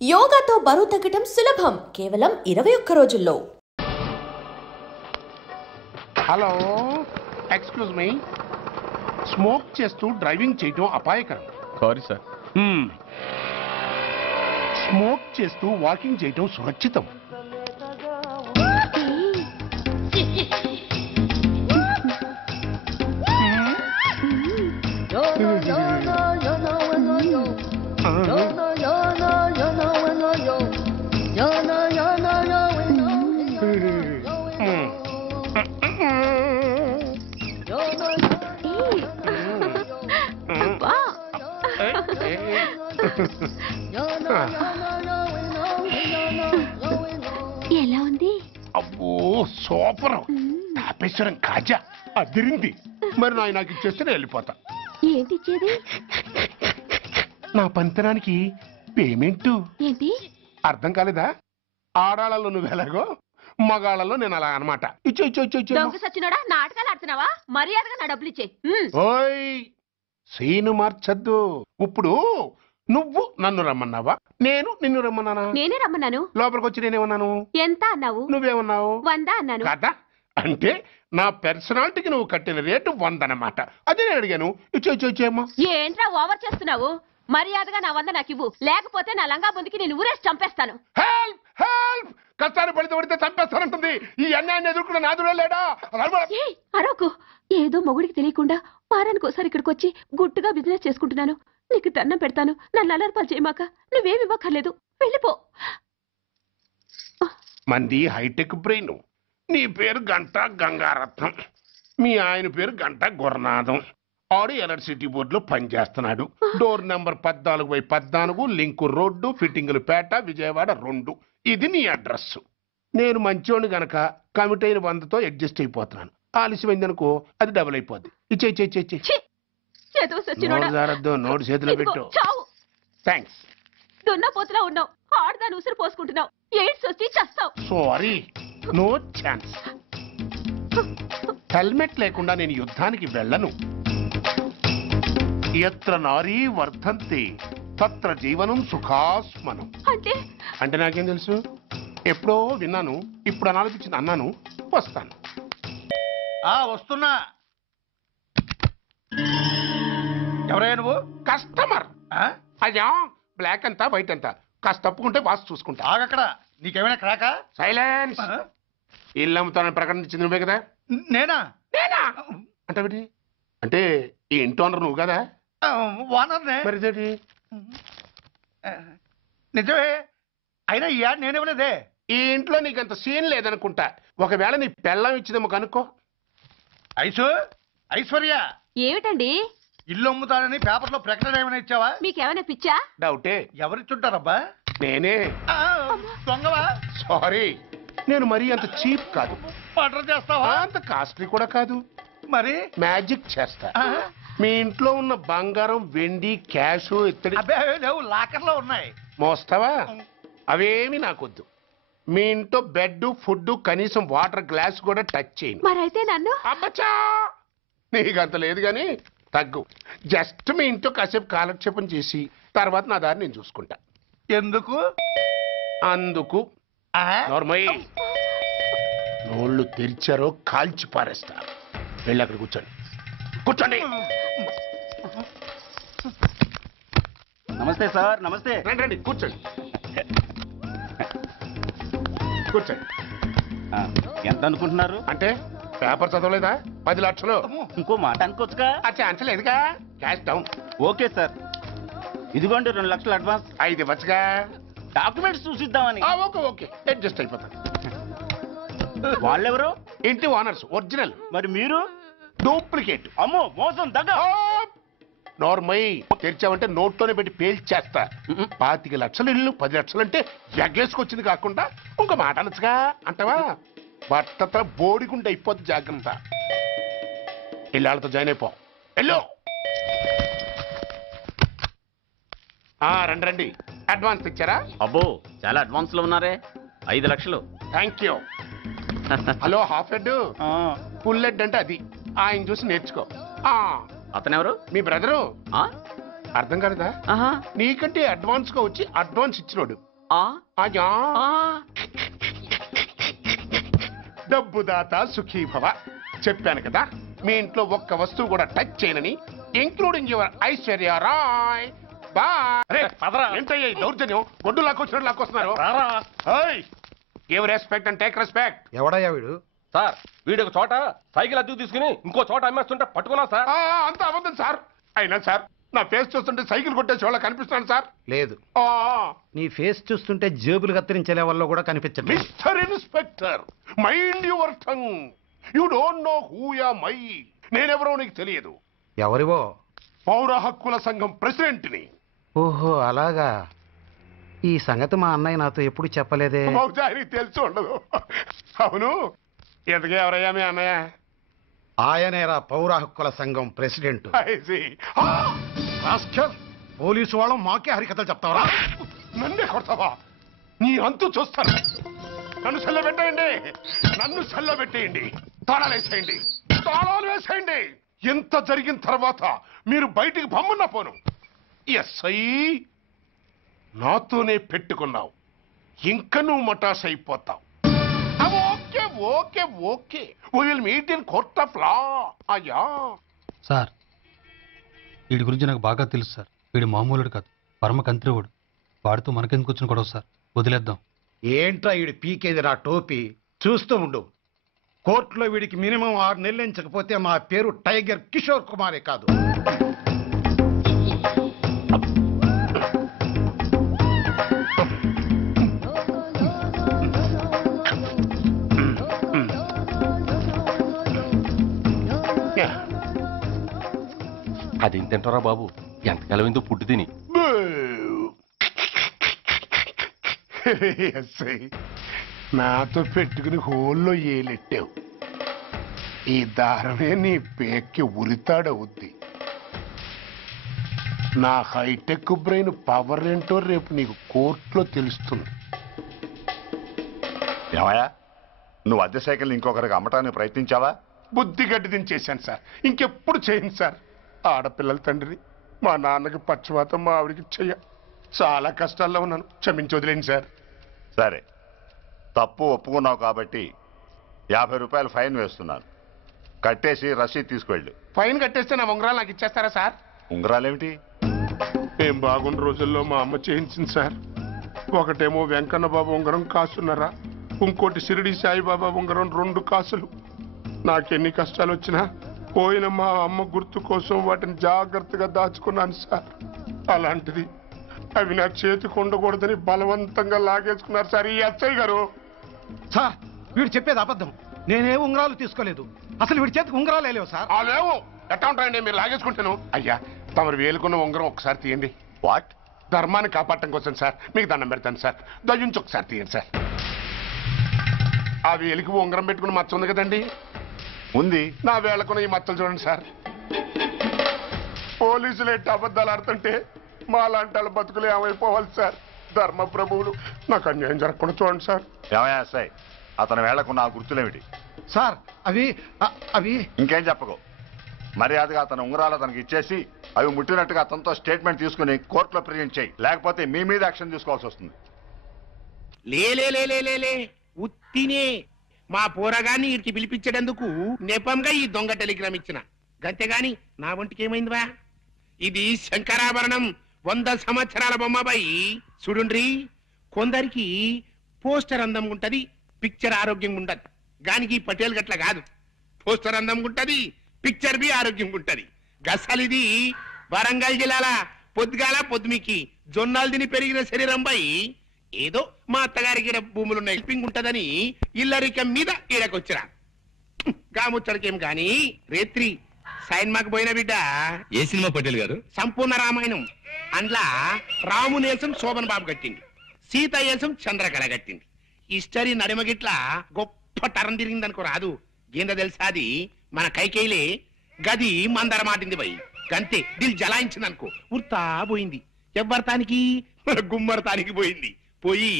యోగాతో బరువు తగ్గటం సులభం కేవలం 21 రోజుల్లో. Hello, excuse me. స్మోక్ చేస్తూ డ్రైవింగ్ చేయటం అపాయకరం. Sorry sir. స్మోక్ చేస్తూ వాకింగ్ చేయటం సురక్షితం. ఎలా ఉంది? అబ్బో సూపర్. తాపేశ్వరం కాజా అదిరింది. మరి నాకు ఇచ్చేస్తే నేను వెళ్ళిపోతా. ఏంటి ఇచ్చేది? నా పంతనానికి పేమెంట్. ఏంటి అర్థం కాలేదా? ఆడాళ్ళలో నువ్వు ఎలాగో, మగాళ్ళలో నేను అలా అనమాట. ఇచ్చో ఇచ్చో ఇచ్చో ఇచ్చో. దొంగ సచ్చినోడా, నాటకాలు ఆడుతున్నావా? మర్యాదగా నా డబ్బులు ఇచ్చే. ఓయ్ సీను మార్చద్దు. ఇప్పుడు నువ్వు నన్ను రమ్మన్నావా, నేను నిన్ను రమ్మన్నానా? నేనే రమ్మన్నాను. లోపలికి వచ్చి నేనేమన్నాను? ఎంత అన్నావు? నువ్వేమన్నావు? 100 అన్నాను. కదా, అంటే నా పర్సనాలిటీకి నువ్వు కట్టిన రేటు 100 అన్నమాట. అదే నేను అడిగాను. ఇచ్చో ఇచ్చో ఇచ్చేమ్మా. ఏంట్రా ఓవర్ చేస్తున్నావు? మర్యాదగా నా 100 నాకు ఇవ్వు, లేకపోతే నా లంగా బొందికి నేను ఊరేసి చంపేస్తాను. Help help. కష్టాలు పడితే చంపేస్తానంటుంది. ఈ అన్యాయాన్ని ఎదుర్కొన్న నాదుడే లేడా? అరవకు. ఏదో మొగుడికి తెలియకుండా వారానికి ఒకసారి ఇక్కడికి వచ్చి గుట్టుగా బిజినెస్ చేసుకుంటున్నాను. నీకు దండం పెడతాను, నన్ను అలర్పాలు చేయమాక. నువ్వేమి ఇవ్వక్కర్లేదు, వెళ్ళిపో. మంది హైటెక్ బ్రెయిన్. నీ పేరు గంట గంగారత్నం, మీ ఆయన పేరు గంట గురనాథం. ఆడు ఎలక్ట్రిసిటీ బోర్డులో పనిచేస్తున్నాడు. డోర్ నెంబర్ 14/14, లింకు రోడ్డు, ఫిట్టింగులు పేట, విజయవాడ 2. ఇది నీ అడ్రస్. నేను మంచోని గనక కమిట్ అయిన 100తో అడ్జస్ట్ అయిపోతున్నాను. ఆలస్యమైందనుకో అది డబుల్ అయిపోద్ది. ఇచ్చే నోటు చేతిలో పెట్టు. థ్యాంక్స్. దున్నపోతులా ఉన్నావు, ఆడదాని ఉసురు పోసుకుంటున్నావు. ఎయిడ్స్ వచ్చి చస్తావు. Sorry, no chance. హెల్మెట్ లేకుండా నేను యుద్ధానికి వెళ్ళను. ఎత్ర నారీ వర్ధంతి తత్ర జీవనం సుఖాస్మనం. అంటే నాకేం తెలుసు? ఎప్పుడో విన్నాను, ఇప్పుడు అనాలనిపించింది అన్నాను. వస్తాను. వస్తున్నా. ఎవరయ్యా నువ్వు? కస్టమర్. అయ్యా, బ్లాక్ అంతా వైట్ అంతా కాస్త తప్పుకుంటే వాసు చూసుకుంటా. ఆగక్కడ. నీకేమైనా క్రాకా? సైలెన్స్. ఇల్లు అమ్ముతానని ప్రకటించింది నువ్వే కదా? నేనా? నేనా అంటే అంటే ఈ ఇంటి ఓనర్ నువ్వు కదా? ఓనర్నే. మరి నిజమే. అయినా ఈ యాడ్ నేనివ్వలేదే. ఈ ఇంట్లో నీకంత సీన్ లేదనుకుంటా. ఒకవేళ నీ పెళ్ళం ఇచ్చిందేమో కనుక్కో. ఐశ్వర్య, ఏమిటండి? ఇల్లు అమ్ముతానని పేపర్లో ప్రకటన ఏమైనా ఇచ్చావా? మీకేమైనా పిచ్చా? డౌటే. ఎవరిచ్చుంటారబ్బా? నేనే. దొంగవా? సారీ, నేను మరీ అంత చీప్ కాదు. మర్డర్ చేస్తావా? అంత కాస్ట్లీ కూడా కాదు. మరి మ్యాజిక్ చేస్తా. మీ ఇంట్లో ఉన్న బంగారం, వెండి, క్యాష్, ఇత్తడి లేవు, లాకర్లో ఉన్నాయి. మోస్తావా? అవేమి నాకొద్దు. మీ ఇంట్లో బెడ్, ఫుడ్, కనీసం వాటర్ గ్లాస్ కూడా టచ్ చేయను. మరైతే నన్ను? అబ్బచ్చా, నీకంత లేదు గాని తగ్గు. జస్ట్ మీ ఇంట్లో కాసేపు కాలక్షేపం చేసి తర్వాత నా దారి నేను చూసుకుంటా. ఎందుకు? అందుకు. నార్మల్. నోళ్ళు తెరిచారో కాల్చి పారేస్తా. వెళ్ళి అక్కడ కూర్చోండి. కూర్చోండి. నమస్తే సార్. నమస్తే. రండి రండి, కూర్చోండి. కూర్చోండి. ఎంత అనుకుంటున్నారు? అంటే పేపర్ చదవలేదా? 10 లక్షలు. ఇంకో మాట అనుకోవచ్చుగా. ఆ ఛాన్స్ లేదుగా. Cash down. ఓకే సార్, ఇదిగోండి 2 లక్షలు అడ్వాన్స్. 5 ఇవ్వచ్చుగా. డాక్యుమెంట్స్ చూసిద్దామని. ఓకే ఓకే, అడ్జస్ట్ అయిపోతాను. వాళ్ళెవరు? ఇంటి ఓనర్స్. ఒరిజినల్. మరి మీరు? డూప్లికేట్. అమ్మో, మోసం, దగ్గ. నార్మల్. తెరిచావంటే నోట్లోనే పెట్టి పేల్చేస్తా. 25 లక్షలు ఇల్లు, 10 లక్షలు అంటే ఎగ్గేసుకొచ్చింది కాకుండా ఇంకో మాట అనొచ్చుగా. అంటావా? బట్టతో బోడిగుండి అయిపోద్ది. జాగ్రత్త. ఇళ్ళతో జాయిన్ అయిపో. వెళ్ళు. రండి రండి. అడ్వాన్స్ ఇచ్చారా? అబ్బో, చాలా అడ్వాన్స్ లో ఉన్నారే. 5 లక్షలు. Thank you. Hello, half head, full head అంటే అది. ఆయన చూసి నేర్చుకో. అతనెవరు? మీ బ్రదరు. అర్థం కాలేదా? ఆహా. నీకంటే అడ్వాన్స్ గా వచ్చి అడ్వాన్స్ ఇచ్చినోడు. ఆ, అయ్యా ఆ. డబ్బు దాత సుఖీభవ. చెప్పాను కదా మీ ఇంట్లో ఒక్క వస్తువు కూడా టచ్ చేయనని, including your Aishwarya Rai. Bye. ఏంటయ్యా ఈ దౌర్జన్యం? గొడ్డు లాక్కొచ్చినట్టు లాక్కొస్తున్నారు. Give respect and take respect. ఎవడయ్యా వీడు? సార్ వీడు ఒక చోట సైకిల్ అద్దెకు తీసుకుని ఇంకో చోట అమ్మేస్తుంటే పట్టుకున్నా సార్. అంత అబద్ధం సార్. అయినా సార్ నా ఫేస్ చూస్తుంటే సైకిల్ కొట్టేసి వాళ్ళ కనిపిస్తున్నాను సార్. లేదు, నీ ఫేస్ చూస్తుంటే జేబులు కత్తిరించే లెవెల్లో కూడా కనిపించట్లేదు. Mister inspector, mind your tongue. You don't know who am I. నేనెవరో నీకు తెలియదు. ఎవరివో? పౌర హక్కుల సంఘం ప్రెసిడెంట్ని. ఓహో అలాగా. ఈ సంగతి మా అన్నయ్య నాతో ఎప్పుడు చెప్పలేదే. బహుశా ఆయనకి తెలిసి ఉండదు. అవును, ఎందుకే ఎవరయ్యా మీ అన్నయ్య? ఆయనేరా పౌర హక్కుల సంఘం president. I see. Rascal, police వాళ్ళం మాకే హరికథలు చెప్తావరా? నన్నే కొడతావా? నీ అంతు చూస్తాను. నన్ను సెల్లబెట్టేయండి, నన్ను సెల్లబెట్టేయండి. తాళాలు వేసేయండి, తాళాలు వేసేయండి. ఎంత జరిగిన తర్వాత మీరు బయటికి బొమ్మన్న పోను. ఎస్ఐ నాతోనే పెట్టుకున్నావు, ఇంకా నువ్వు మటాస్ అయిపోతావు. Okay okay okay, we will meet in court of law. అయ్యా సార్, వీడి గురించి నాకు బాగా తెలుసు సార్. వీడు మామూలుడు కాదు, పరమ కంత్రివుడు. వాడితో మనకెందుకు వచ్చిన గొడవ సార్, వదిలేద్దాం. ఏంట్రా వీడి పీకేది నా టోపీ? చూస్తూ ఉండు. కోర్టులో వీడికి మినిమం 6 నెలలు ఎంచకపోతే మా పేరు టైగర్ కిషోర్ కుమారే కాదు. అదేం తింటారా బాబు, ఎంతకాలం ఏందో పుట్టి తిని. ఎస్ఐ నాతో పెట్టుకుని హోల్లో ఏలెట్టావు. ఈ దారమే నీ పేక్కి ఉరితాడవుద్ది. నా హైటెక్ బ్రెయిన్ పవర్ ఏంటో రేపు నీకు కోర్టులో తెలుస్తుంది. ఏమయ్యా, నువ్వు అద్దె సైకిల్ ఇంకొకరికి అమ్మటానికి ప్రయత్నించావా? బుద్ధి గడ్డి దించేశాను సార్, ఇంకెప్పుడు చేయను సార్. ఆడపిల్లల తండ్రి, మా నాన్నకి పక్షవాతం, మా ఆవిడికి చెయ్య. చాలా కష్టాల్లో ఉన్నాను, క్షమించి వదిలేండి సార్. సరే, తప్పు ఒప్పుకున్నావు కాబట్టి 50 రూపాయలు ఫైన్ వేస్తున్నాను. కట్టేసి రసీదు తీసుకువెళ్ళు. ఫైన్ కట్టేస్తే నా ఉంగరాలు నాకు ఇచ్చేస్తారా సార్? ఉంగరాలేమిటి? ఏం బాగున్న రోజుల్లో మా అమ్మ చేయించింది సార్. ఒకటేమో వెంకన్న బాబు ఉంగరం కాసున్నరా, ఇంకోటి షిరిడి సాయిబాబా ఉంగరం 2 కాసులు. నాకెన్ని కష్టాలు వచ్చినా పోయిన మా అమ్మ గుర్తు కోసం వాటిని జాగ్రత్తగా దాచుకున్నాను సార్. అలాంటిది అవి నా చేతికి ఉండకూడదని బలవంతంగా లాగేసుకున్నారు సార్ ఈ ఎస్ఐ గారు. సార్, వీడు చెప్పేది అబద్ధం. నేనే ఉంగరాలు తీసుకోలేదు. అసలు వీడి చేతికి ఉంగరాలు లేవు సార్. లేవు. ఎట్టా ఉంటాయండి మీరు లాగేసుకుంటాను. అయ్యా, తమరు వేలుకున్న ఉంగరం ఒకసారి తీయండి. వాట్? ధర్మాన్ని కాపాడటం కోసం సార్, మీకు దండం పెడతాను సార్. దయ్యుంచి ఒకసారి తీయండి సార్. ఆ వేలికి ఉంగరం పెట్టుకుని మచ్చ ఉంది కదండి, ఉంది. నా వేళకున్న ఈ మచ్చలు చూడండి సార్. పోలీసులు ఎట్టి అబద్ధాలు ఆడుతుంటే మా లాంటి వాళ్ళ బతుకులు ఏమైపోవాలి సార్. ధర్మ ప్రభువులు, నాకు అన్యాయం జరగకుండా చూడండి సార్. ఏమయ్యా సార్, అతని వేళకున్న ఆ గుర్తులేమిటి? సార్, అవి ఇంకేం చెప్పకు. మర్యాదగా అతని ఉంగరాలు అతనికి ఇచ్చేసి అవి ముట్టినట్టుగా అతనితో స్టేట్మెంట్ తీసుకుని కోర్టులో ప్రజెంట్ చేయి. లేకపోతే మీ మీద యాక్షన్ తీసుకోవాల్సి వస్తుంది. లే ఉత్తినే మా పోరగాన్ని ఇరికి పిలిపించేటందుకు నెపంగా ఈ దొంగ టెలిగ్రామ్ ఇచ్చిన గంతేగాని నా వంటికి ఏమైందివా? ఇది శంకరాభరణం 100 సంవత్సరాల బొమ్మబాయి. చూడుండ్రి, కొందరికి పోస్టర్ అందం ఉంటది, పిక్చర్ ఆరోగ్యం ఉండదు. గానికి పటేల్ గట్ల కాదు. పోస్టర్ అందం ఉంటది, పిక్చర్ బి ఆరోగ్యం ఉంటది. గసలిది వరంగల్ జిల్లాల పొద్దుగాల పొద్దుమికి జొన్నాలు తిని పెరిగిన శరీరం బాయి. ఏదో మా అత్తగారికి భూములున్న హెల్పింగ్ ఉంటదని ఇల్లరికం మీద ఈడకొచ్చిరా. గాముచ్చడికేం గాని రేత్రి సైన్మాకు పోయిన బిడ్డ. ఏ సినిమా పటేల్ గారు? సంపూర్ణ రామాయణం. అందులో రామునేసం శోభన్ బాబు కట్టింది, సీత ఏసం చంద్రకళ కట్టింది. హిస్టరీ నడిమగిట్ల గొప్ప టరం తిరిగిందనుకో రాదు. ఏందో తెలుసా, అది మన కైకేయిలే గది మందర మాటింది పోయి గంతే దిల్ జలాయించింది అనుకో, ఉర్తా పోయింది. ఎవ్వరతానికి గుమ్మరతానికి పోయింది. పోయి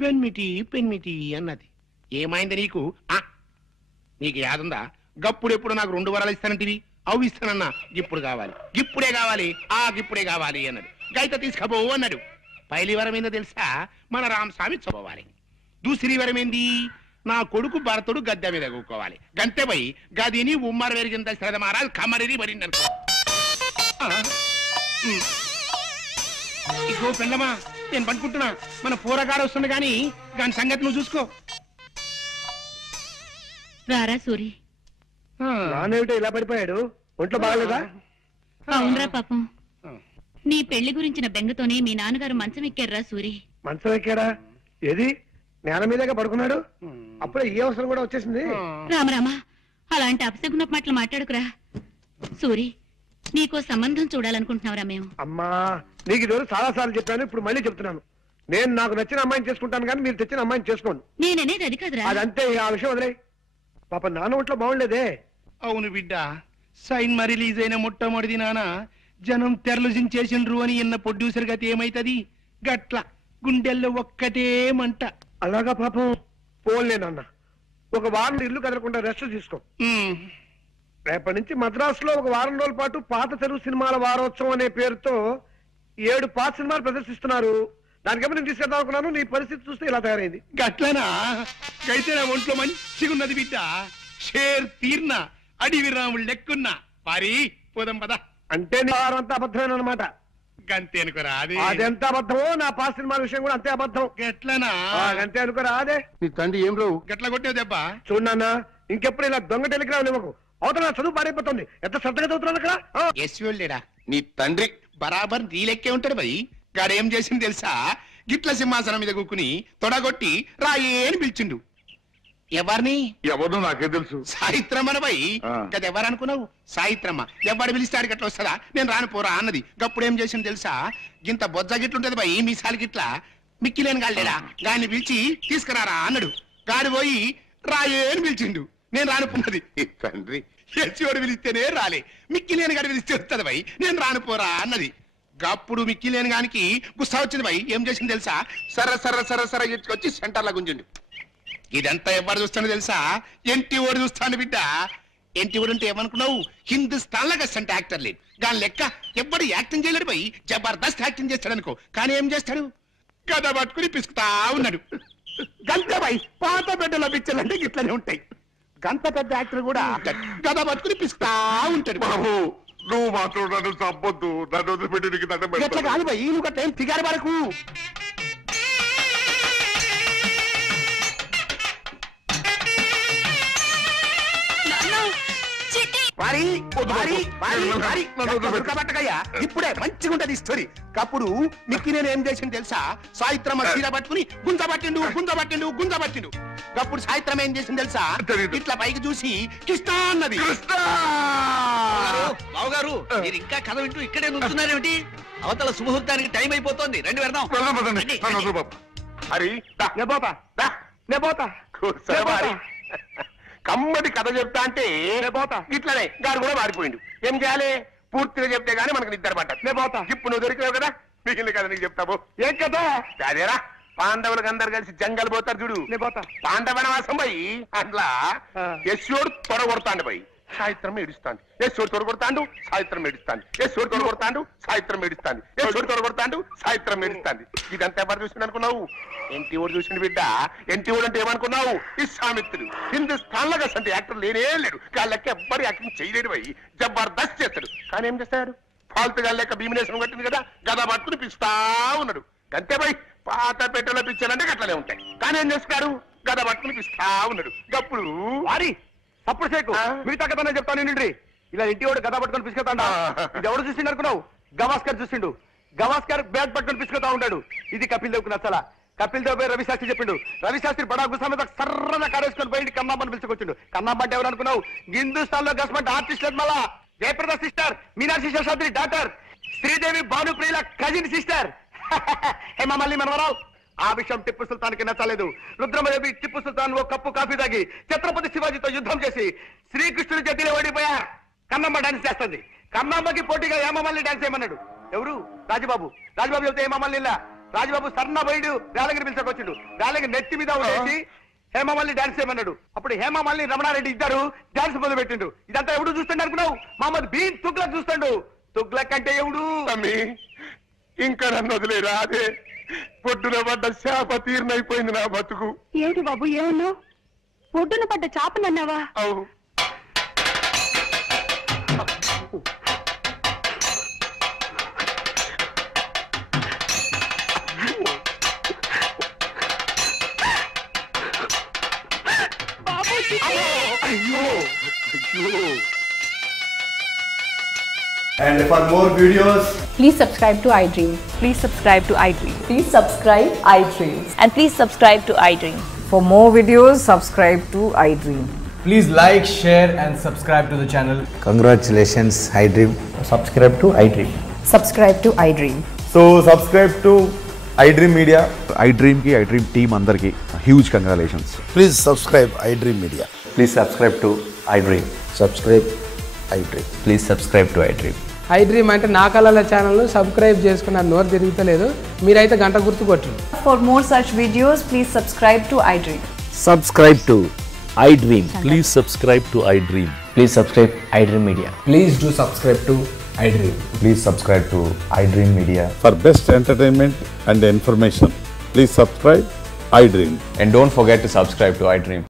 పెన్మిటి అన్నది. ఏమైంది నీకు? నీకు యాదుందా, గప్పుడెప్పుడు నాకు 2 వరాలు ఇస్తానంటివి, అవి ఇస్తానన్నా ఇప్పుడు కావాలి ఇప్పుడే కావాలి ఇప్పుడే కావాలి అన్నాడు. గైత తీసుకపో అన్నాడు. పైలి వరం ఏందో తెలుసా? మన రామస్వామి చదవాలి. దూసరి వరం ఏంది? నా కొడుకు భరతుడు గద్దె మీద కూకోవాలి. గంతెపై గదిని ఉమ్మర వెరిగిన దశరథ మహారాజ్ కమరిని పడింది అనుకో. ఇగో పెళ్ళమా, నేను పనుకుంటున్నా. మన పోరగాడు వస్తుంది గాని దాని సంగతి నువ్వు చూసుకో. రారా సూరి. నానేమిటో ఇలా పడిపోయాడు? ఒంట్లో బాగలేదా? అవునరా పాపం, నీ పెళ్లి గురించిన బెంగతోనే మీ నాన్నగారు మంచం ఎక్కారా సూరి. మంచం ఎక్కాడా? ఏది నేల మీదగా పడుకున్నాడు? అప్పుడే ఈ అవసరం కూడా వచ్చేసింది. రామరామా, అలాంటి అపశకున మాటలు మాట్లాడుకురా. సూరి, నీకో సంబంధం చూడాలనుకుంటున్నావురా మేము. అమ్మా, నీకు ఈరోజు చాలా సార్లు చెప్పాను, ఇప్పుడు మళ్ళీ చెప్తున్నాను. నేను నాకు నచ్చిన అమ్మాయిని చేసుకుంటాను కానీ మీరు తెచ్చిన అమ్మాయిని చేసుకోండి. నేననేది అది కాదురా. అదంతే, ఆ విషయం వదిలే. పాప నాన్న ఒంట్లో బాగుండలేదే. అవును బిడ్డ, సైన్మా రిలీజ్ అయిన మొట్టమొదటి నాన్న జనం తెరలుజించేసిండ్రు అని ఇన్న ప్రొడ్యూసర్ గతి ఏమైతది? గట్ల గుండెల్లో ఒక్కటే మంట. అలాగా పాపం. పోన్లే నాన్న, ఒక వారం ఇల్లు కదలకుండా రెస్ట్ తీసుకో. రేపటి నుంచి మద్రాసులో ఒక వారం రోజుల పాటు పాత తెలుగు సినిమాల వారోత్సవం అనే పేరుతో 7 పాత సినిమాలు ప్రదర్శిస్తున్నారు. దానికేమో నేను తీసుకెళ్దాం అనుకున్నాను. నీ పరిస్థితి చూస్తే ఇలా తయారైంది. గట్లనా? అయితే నా ఒంట్లో మంచిగా ఉన్నది బిడ్డ. షేర్ తీర్న అడివి రాముడు లెక్కున్నా. పారి పోదాం పద. అంటే అంతా అబద్ధమైన అనమాట. గంతే అనుకోరా? అదెంత అబద్ధమో నా పాత సినిమాల విషయం కూడా అంతే అబద్ధం. గట్లనా? గంతే అనుకోరా? అదే నీ తండ్రి ఏం రావు గట్ల కొట్టావు దెబ్బ. చూడన్నా, ఇంకెప్పుడు ఇలా దొంగ టెలిగ్రామ్ ఇవ్వకు. అవతల చదువు పారైపోతుంది. ఎంత శ్రద్ధగా చదువుతున్నాను అక్కడ. ఎస్వీళ్ళేడా నీ తండ్రి బరాబర్ నీ లెక్కే ఉంటాడు. భయ్ గాడేం చేసింది తెలుసా? గిట్ల సింహాసనం మీద కూకుని తొడగొట్టి రాయే అని పిలిచిండు. ఎవరిని? ఎవరు నాకే తెలుసు. సాయిత్రమ్మన భయ్. గది ఎవరనుకున్నావు? సాయిత్రమ్మ. ఎవడు పిలిస్తాడు గట్ల వస్తుందా? నేను రాను పోరా అన్నది. గప్పుడు ఏం చేసింది తెలుసా? గింత బొజ్జ గిట్లుంటది భయ్ మీసాలు గిట్ల. మిక్కిలేని గాళ్ళేడా గాడిని పిలిచి తీసుకురారా అన్నాడు. గాడి పోయి రాయే అని పిలిచిండు. నేను రానుకున్నది. తండ్రి ఎస్సీవాడు పిలిస్తేనే రాలే, మిక్కిలేని గాడి పిలిస్తే వస్తుంది భయ్. నేను రానుపోరా అన్నది. గప్పుడు మిక్కిలేని గానికి గుస్సా వచ్చింది భయ్. ఏం చేసింది తెలుసా? సర్ర సర్ర సర్ర సర్ర ఎత్తుకొచ్చి సెంటర్లో గుంజిండు. ఇదంతా ఎవరు చూస్తాను తెలుసా? ఎన్టీ ఓడి చూస్తాను బిడ్డ. ఎన్టీ ఓడి అంటే ఏమనుకున్నావు? హిందుస్థాన్ లో గసంటే యాక్టర్ లేదు. దాని లెక్క ఎవ్వడు యాక్టింగ్ చేయలేడు భయ్. జబర్దస్త్ యాక్టింగ్ చేస్తాడు అనుకో. కానీ ఏం చేస్తాడు? గద పట్టుకుని పిసుకుతా ఉన్నాడు. గంతే భయ్. పాత బిడ్డల పిక్చర్లు అంటే ఇట్లనే ఉంటాయి. గంత పెద్ద యాక్టర్ కూడా గద పట్టుకుని పిసుకుతా ఉంటాడు. బాబు నువ్వు మాట్లాడు తప్పొద్దు. నన్ను వదిలిపెట్టి నీకు దండం ఎట్లా పెడతాను. కాదు భయ్, నువ్వు గట్ల ఏం ఫిగారు వరకు. ఇప్పుడే మంచిగా ఉంటది స్టోరీ. అప్పుడు మిక్కి నేను ఏం చేసింది తెలుసా? సాయిత్రమ్మ చీర పట్టుకుని గుంజబట్టిండు. అప్పుడు సాయిత్రం ఏం చేసింది తెలుసా? ఇట్లా పైకి చూసి కృష్ణ అన్నది. బావగారు మీరు ఇంకా కథ వింటూ ఇక్కడే నుంచున్నారేమిటి? అవతల సుముహూర్తానికి టైం అయిపోతుంది. రండి వెళ్దాం. హరి కమ్మటి కథ చెప్తా అంటే ఇట్లనే గారు కూడా మారిపోయిండు. ఏం చేయాలి? పూర్తిగా చెప్తే గానీ మనకు నిద్ర పట్టదు. ఇప్పుడు నువ్వు దొరికినావు కదా, మిగిలిన కథ నీకు చెప్తావు. ఏం కదా అదేరా, పాండవులకు అందరు కలిసి జంగల్ పోతారు చూడు. పాండవనవాసం పోయి అట్లా యశోడు తొడగొడతాండు పోయి సాయిత్రం ఏడుస్తాంది. యశోడు తొడగొడతాండు, సాయిత్రం ఏడుస్తాంది. యశోడు తొడగొడతాండు, సాయిత్రం ఏడుస్తాంది. యశోడు తొడగొడతాండు, సాయిత్రం ఏడుస్తాంది. ఇదంతా ఎవరు చూసిండు అనుకున్నావు? ఎన్టీ ఓడి చూసిండు బిడ్డ. ఎన్టీ ఓడి అంటే ఏమనుకున్నావు? విశ్వామిత్రుడు. హిందుస్థాన్ లో అంటే యాక్టర్ లేనే లేడు. వాళ్ళకి ఎవ్వరు యాక్టింగ్ చేయలేడు పోయి జబర్దస్త్ చేస్తాడు. కానీ ఏం చేస్తాడు? ఫాల్తుగా లెక్క భీమినేశ్వరం కట్టింది కదా, గద పట్టుకుని పిలుస్తా ఉన్నాడు. అంతే పోయి పాత పెట్టెలో పిక్చర్ అంటే గట్లనే ఉంటాయి. కానీ ఏం చేస్తాడు? గద పట్టుకుని పిలుస్తా ఉన్నాడు. గప్పుడు అప్పుడు సేకు మిగతా కథ చెప్తాను నిండి. ఇలా ఇంటి వాడు గద పట్టుకొని పిసుకుతాడా? ఇది ఎవడు చూసిండు అనుకున్నావు? గవాస్కర్ చూసిండు. గవాస్కర్ బ్యాట్ పట్టుకొని పిసుకుతా ఉంటాడు. ఇది కపిల్ దేవ్కు నచ్చలా. కపిల్ దేవ్ పేరు రవిశాస్త్రి చెప్పిండు. రవిశాస్త్రి బడా గుసా మీద సర్రగా కారేసుకొని పోయి కన్నామ్మని పిలుచుకొచ్చిండు. కన్నామ్మ అంటే ఎవరు అనుకున్నావు? హిందుస్థాన్ లో గవర్నమెంట్ ఆర్టిస్ట్ లేదు. మళ్ళా జయప్రద సిస్టర్, మీనాక్షి శేషాద్రి డాక్టర్, శ్రీదేవి భానుప్రియుల కజిన్ సిస్టర్, హేమమల్లి మనవరావు. ఆ విషయం టిప్పు సుల్తాన్కి నచ్చలేదు. రుద్రమదేవి టిప్పు సుల్తాన్ ఓ కప్పు కాఫీ తాగి ఛత్రపతి శివాజీతో యుద్ధం చేసి శ్రీకృష్ణుడి చేతిలో ఓడిపోయారు. కన్నమ్మ డాన్స్ చేస్తుంది. కన్నమ్మకి పోటీగా హేమమల్లి డాన్స్ చేయమన్నాడు. ఎవరు? రాజబాబు. రాజబాబు చెప్తే హేమమల్లి రాజబాబు సన్న బయడు వేలగిరి పిలిచకొచ్చిండు. వేలగిరి నెత్తి మీద ఉండేసి హేమమాలిని డాన్స్ చేయమన్నాడు. అప్పుడు హేమమాలిని రమణారెడ్డి ఇద్దరు డాన్స్ మొదలు పెట్టిండు. ఇదంతా ఎవడు చూస్తాడు అనుకున్నావు? మహమ్మద్ బీన్ తుగ్లక్ చూస్తాడు. తుగ్లక్ అంటే ఎవడు? తమ్మి ఇంకా నన్ను వదిలేరా? అదే పొట్టున పడ్డ శాప తీర్నైపోయింది నా బతుకు. ఏమిటి బాబు ఏమన్నావు? ఒడ్డున పడ్డ చాపనన్నావా? అవు అయ్యో అయ్యో. And for more videos, Please subscribe to iDream. Please subscribe to iDream. Please subscribe iDream. And please subscribe to iDream. For more videos, subscribe to iDream. please like, share and subscribe to the channel. Congratulations, iDream. Subscribe to iDream. Subscribe to iDream. So subscribe to iDream Media. iDream ki iDream team andarki huge congratulations. Please subscribe iDream Media. Please subscribe to iDream. Subscribe iDream. Please subscribe to iDream. iDream అంటే నా కళల channel subscribe చేసుకున్న నోరు తిరుగుతలేదు. మీరైతే గంట గుర్తు కొట్టండి. For more such videos, please subscribe to iDream. Subscribe to iDream. Please subscribe to iDream. Please subscribe iDream Media. Please do subscribe to iDream. Please subscribe to iDream Media. For best entertainment and information, please subscribe iDream. And don't forget to subscribe to iDream.